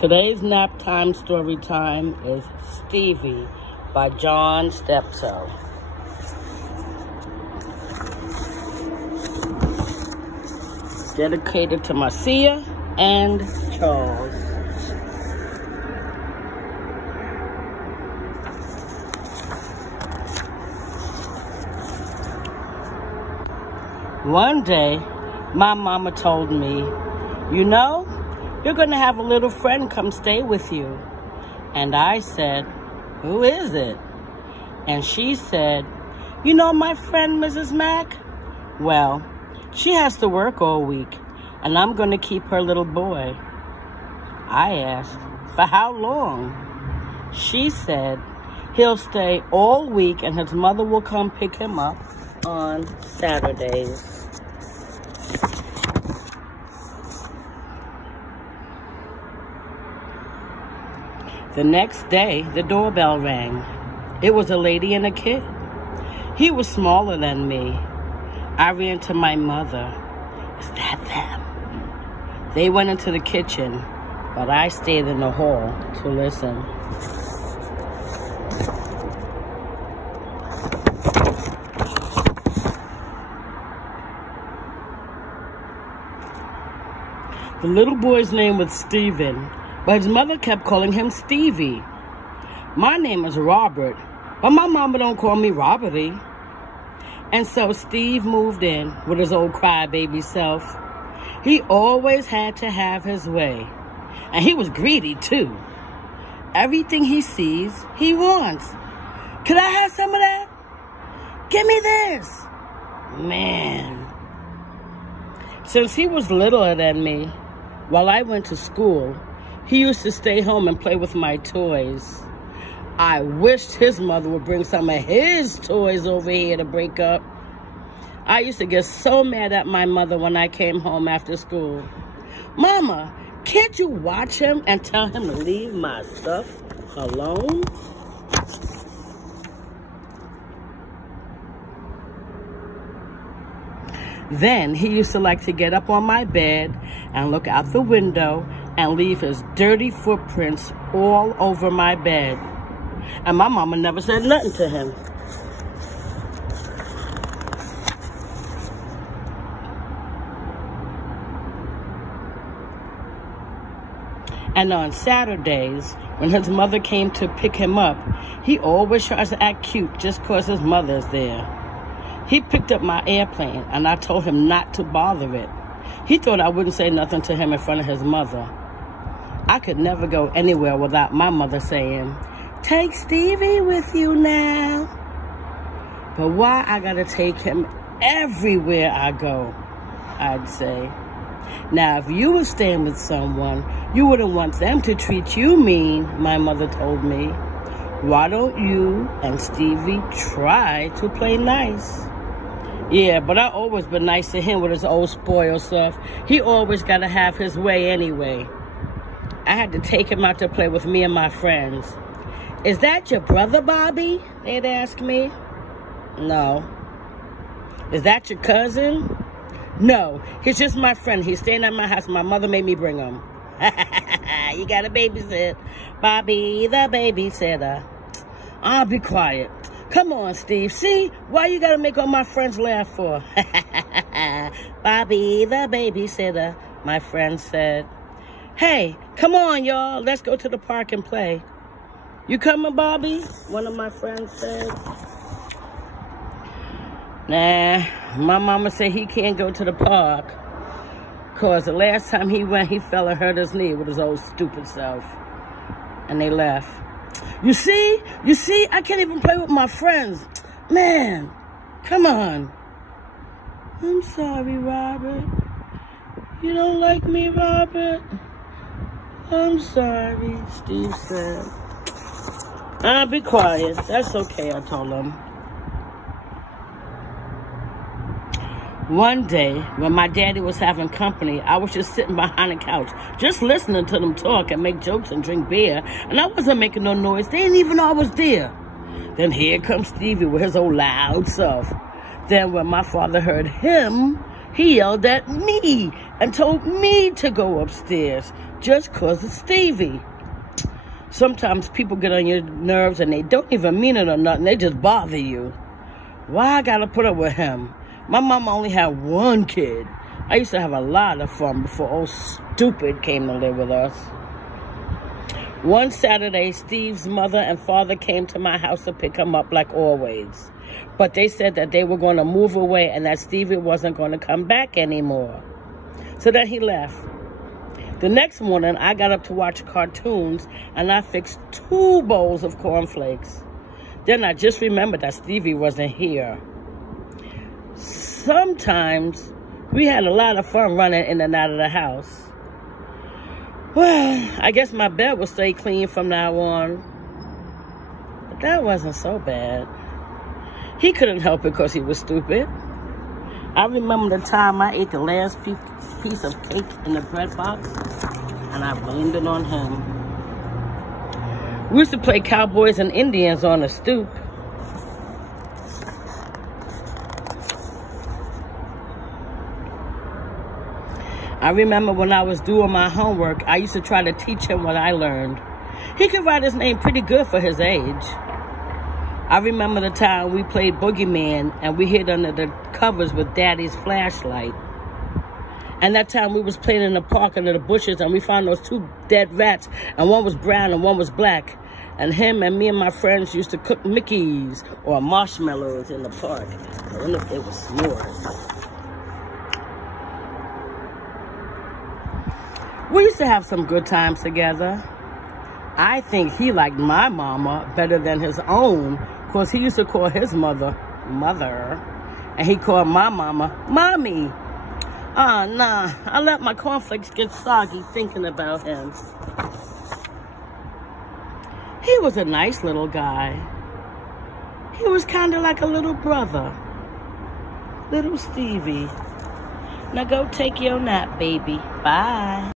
Today's Naptime story time is Stevie by Steptoe. Dedicated to Marcia and Charles. One day, my mama told me, you know, you're going to have a little friend come stay with you. And I said, who is it? And she said, you know my friend, Mrs. Mack? Well, she has to work all week, and I'm going to keep her little boy. I asked, for how long? She said, he'll stay all week, and his mother will come pick him up on Saturdays. The next day, the doorbell rang. It was a lady and a kid. He was smaller than me. I ran to my mother. Is that them? They went into the kitchen, but I stayed in the hall to listen. The little boy's name was Stephen, but his mother kept calling him Stevie. My name is Robert, but my mama don't call me Roberty. And so Steve moved in with his old crybaby self. He always had to have his way. And he was greedy, too. Everything he sees, he wants. Could I have some of that? Give me this. Man. Since he was littler than me, while I went to school, he used to stay home and play with my toys. I wished his mother would bring some of his toys over here to break up. I used to get so mad at my mother when I came home after school. Mama, can't you watch him and tell him to leave my stuff alone? Then he used to like to get up on my bed and look out the window and leave his dirty footprints all over my bed. And my mama never said nothing to him. And on Saturdays, when his mother came to pick him up, he always tries to act cute just 'cause his mother's there. He picked up my airplane, and I told him not to bother it. He thought I wouldn't say nothing to him in front of his mother. I could never go anywhere without my mother saying, take Stevie with you now. But why I gotta take him everywhere I go, I'd say. Now, if you were staying with someone, you wouldn't want them to treat you mean, my mother told me. Why don't you and Stevie try to play nice? Yeah, but I always been nice to him with his old spoiled stuff. He always got to have his way anyway. I had to take him out to play with me and my friends. Is that your brother, Bobby? They'd ask me. No. Is that your cousin? No, he's just my friend. He's staying at my house. My mother made me bring him. You got to babysit. Bobby the babysitter. I'll be quiet. Come on, Steve. See? Why you got to make all my friends laugh for? Bobby the babysitter, my friend said. Hey, come on, y'all. Let's go to the park and play. You coming, Bobby? One of my friends said. Nah, my mama said he can't go to the park. 'Cause the last time he went, he fell and hurt his knee with his old stupid self. And they left. You see, I can't even play with my friends. Man, come on. I'm sorry, Robert. You don't like me, Robert? I'm sorry, Steve said. I'll be quiet. That's okay, I told him. One day, when my daddy was having company, I was just sitting behind the couch, just listening to them talk and make jokes and drink beer, and I wasn't making no noise. They didn't even know I was there. Then here comes Stevie with his old loud self. Then when my father heard him, he yelled at me and told me to go upstairs. just 'cause it's Stevie. Sometimes people get on your nerves and they don't even mean it or nothing. They just bother you. Why I gotta put up with him? My mama only had one kid. I used to have a lot of fun before old stupid came to live with us. One Saturday, Steve's mother and father came to my house to pick him up like always. But they said that they were going to move away and that Stevie wasn't going to come back anymore. So then he left. The next morning, I got up to watch cartoons and I fixed 2 bowls of cornflakes. Then I just remembered that Stevie wasn't here. Sometimes we had a lot of fun running in and out of the house. Well, I guess my bed will stay clean from now on. But that wasn't so bad. He couldn't help it because he was stupid. I remember the time I ate the last piece of cake in the bread box, and I blamed it on him. We used to play cowboys and Indians on the stoop. I remember when I was doing my homework, I used to try to teach him what I learned. He could write his name pretty good for his age. I remember the time we played boogeyman and we hid under the covers with Daddy's flashlight. And that time we was playing in the park under the bushes and we found those 2 dead rats, and one was brown and one was black. And him and me and my friends used to cook Mickeys or marshmallows in the park. I wonder if they were s'mores. We used to have some good times together. I think he liked my mama better than his own, because he used to call his mother, Mother, and he called my mama, Mommy. Nah, I let my cornflakes get soggy thinking about him. He was a nice little guy. He was kind of like a little brother. Little Stevie. Now go take your nap, baby. Bye.